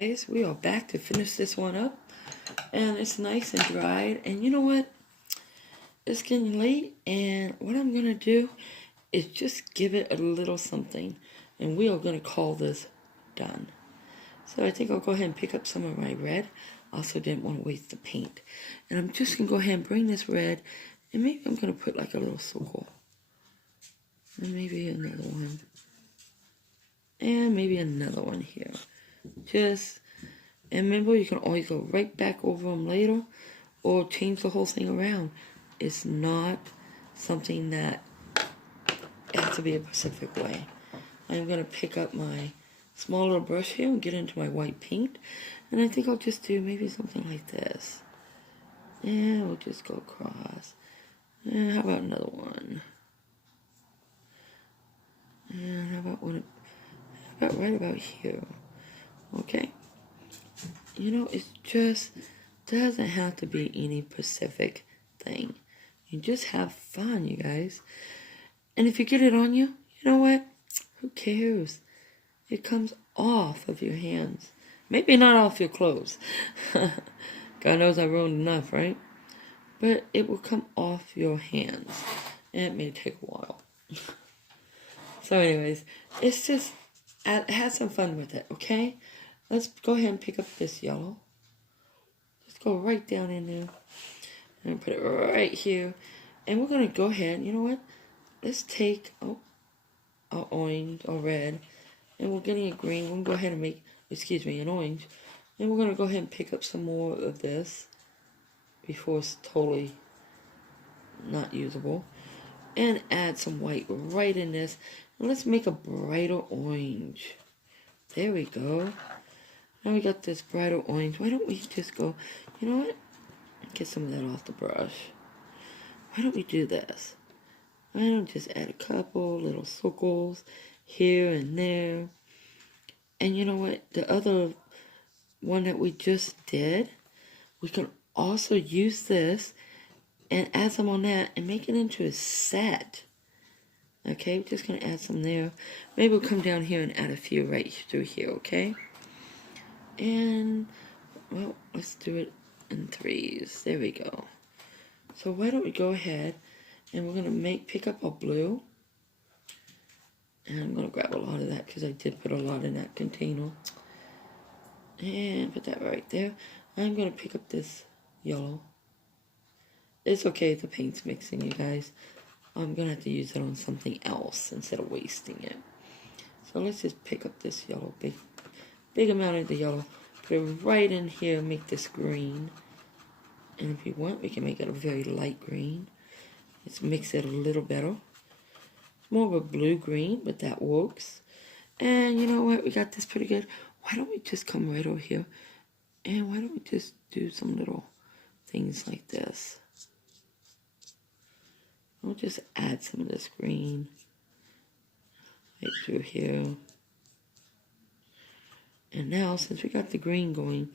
Guys, we are back to finish this one up, and it's nice and dried. And you know what? It's getting late, and what I'm gonna do is just give it a little something, and we are gonna call this done. So I think I'll go ahead and pick up some of my red. Also didn't want to waste the paint, and I'm just gonna go ahead and bring this red, and maybe I'm gonna put like a little circle, and maybe another one, and maybe another one here. And remember, you can always go right back over them later or change the whole thing around. It's not something that has to be a specific way. I'm going to pick up my small little brush here and get into my white paint. And I think I'll just do maybe something like this. And we'll just go across. And how about another one? And how about right about here? Okay. You know, it just doesn't have to be any specific thing. You just have fun, you guys. And if you get it on you, you know what? Who cares? It comes off of your hands. Maybe not off your clothes. God knows I ruined enough, right? But it will come off your hands. And it may take a while. So anyways, it's just, have some fun with it, okay? Let's go ahead and pick up this yellow. Just go right down in there. And put it right here. And we're going to go ahead, you know what? Let's take our orange or red. And we're getting a green. We're going to go ahead and make, an orange. And we're going to go ahead and pick up some more of this before it's totally not usable. And add some white right in this. And let's make a brighter orange. There we go. Now we got this brighter orange. Why don't we just go, you know what? Get some of that off the brush. Why don't we do this? Why don't just add a couple little circles here and there. And you know what? The other one that we just did, we can also use this and add some on that and make it into a set. Okay, we're just going to add some there. Maybe we'll come down here and add a few right through here, okay? And, well, let's do it in threes. There we go. So why don't we go ahead and we're going to pick up our blue. And I'm going to grab a lot of that because I did put a lot in that container. And put that right there. I'm going to pick up this yellow. It's okay if the paint's mixing, you guys. I'm going to have to use it on something else instead of wasting it. So let's just pick up this yellow, big amount of the yellow. Put it right in here, make this green. And if you want, we can make it a very light green. Let's mix it a little better. It's more of a blue-green, but that works. And you know what? We got this pretty good. Why don't we just come right over here? And why don't we just do some little things like this? We'll just add some of this green right through here. And now, since we got the green going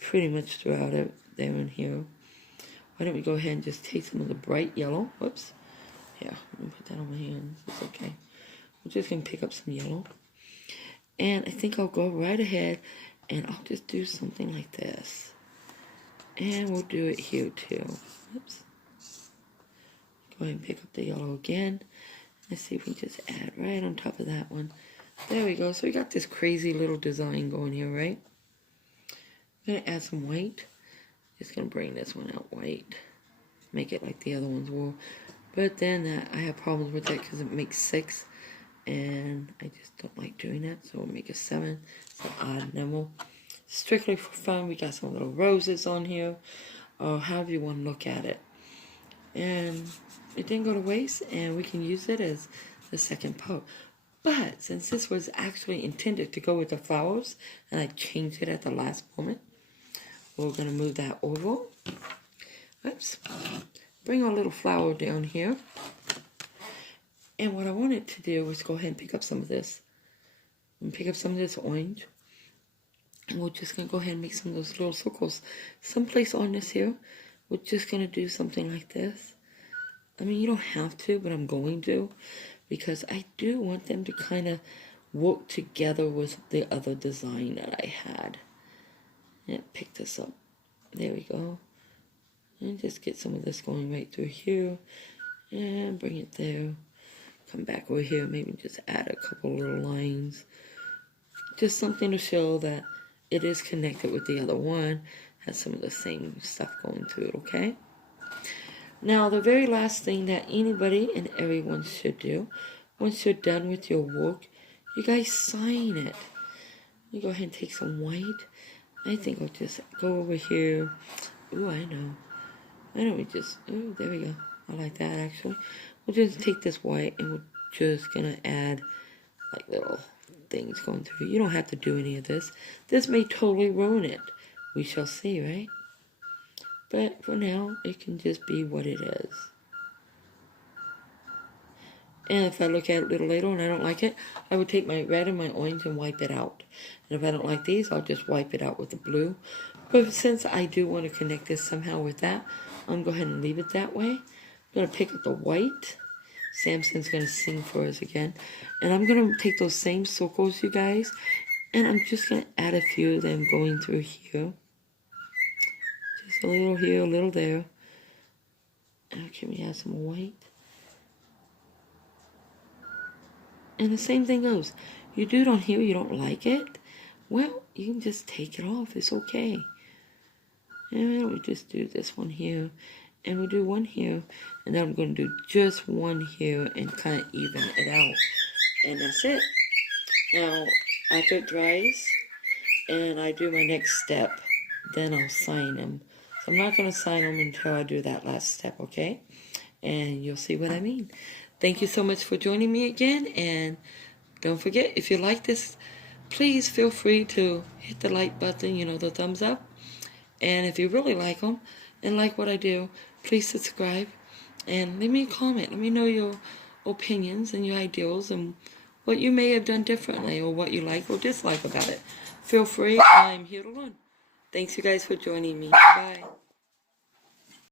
pretty much throughout it, there and here, why don't we go ahead and just take some of the bright yellow. Whoops. Yeah, I'm going to put that on my hands. It's okay. We're just going to pick up some yellow. And I think I'll go right ahead and I'll just do something like this. And we'll do it here too. Oops. Go ahead and pick up the yellow again. Let's see if we just add right on top of that one. There we go. So we got this crazy little design going here, right? I'm going to add some white. Just going to bring this one out white. Make it like the other ones were. But then I have problems with that because it makes 6. And I just don't like doing that. So we'll make a 7. It's an odd number. Strictly for fun. We got some little roses on here. Or however you want to look at it. And it didn't go to waste. And we can use it as the second poke. But since this was actually intended to go with the flowers, and I changed it at the last moment, we're going to move that over. Oops. Bring our little flower down here. And what I wanted to do was go ahead and pick up some of this. And pick up some of this orange. And we're just going to go ahead and make some of those little circles. Someplace on this here, we're just going to do something like this. I mean, you don't have to, but I'm going to. Because I do want them to kind of work together with the other design that I had. And pick this up. There we go. And just get some of this going right through here. And bring it there. Come back over here. Maybe just add a couple little lines. Just something to show that it is connected with the other one. Has some of the same stuff going through it, okay? Now, the very last thing that anybody and everyone should do, once you're done with your work, you guys sign it. You go ahead and take some white. I think I'll just go over here. Ooh, I know. Why don't we just, ooh, there we go. I like that, actually. We'll just take this white, and we're just going to add, like, little things going through. You don't have to do any of this. This may totally ruin it. We shall see, right? But for now, it can just be what it is. And if I look at it a little later and I don't like it, I would take my red and my orange and wipe it out. And if I don't like these, I'll just wipe it out with the blue. But since I do want to connect this somehow with that, I'm going to go ahead and leave it that way. I'm going to pick up the white. Samson's going to sing for us again. And I'm going to take those same circles, you guys, and I'm just going to add a few of them going through here. Just a little here, a little there. Okay, we add some white. And the same thing goes. You do it on here, you don't like it, well, you can just take it off. It's okay. And we just do this one here. And we'll do one here. And then I'm going to do just one here and kind of even it out. And that's it. Now, after it dries and I do my next step, then I'll sign them. So I'm not going to sign them until I do that last step, okay? And you'll see what I mean. Thank you so much for joining me again. And don't forget, if you like this, please feel free to hit the like button, you know, the thumbs up. And if you really like them and like what I do, please subscribe and leave me a comment. Let me know your opinions and your ideals and what you may have done differently or what you like or dislike about it. Feel free. I'm here to learn. Thanks, you guys, for joining me. Bye.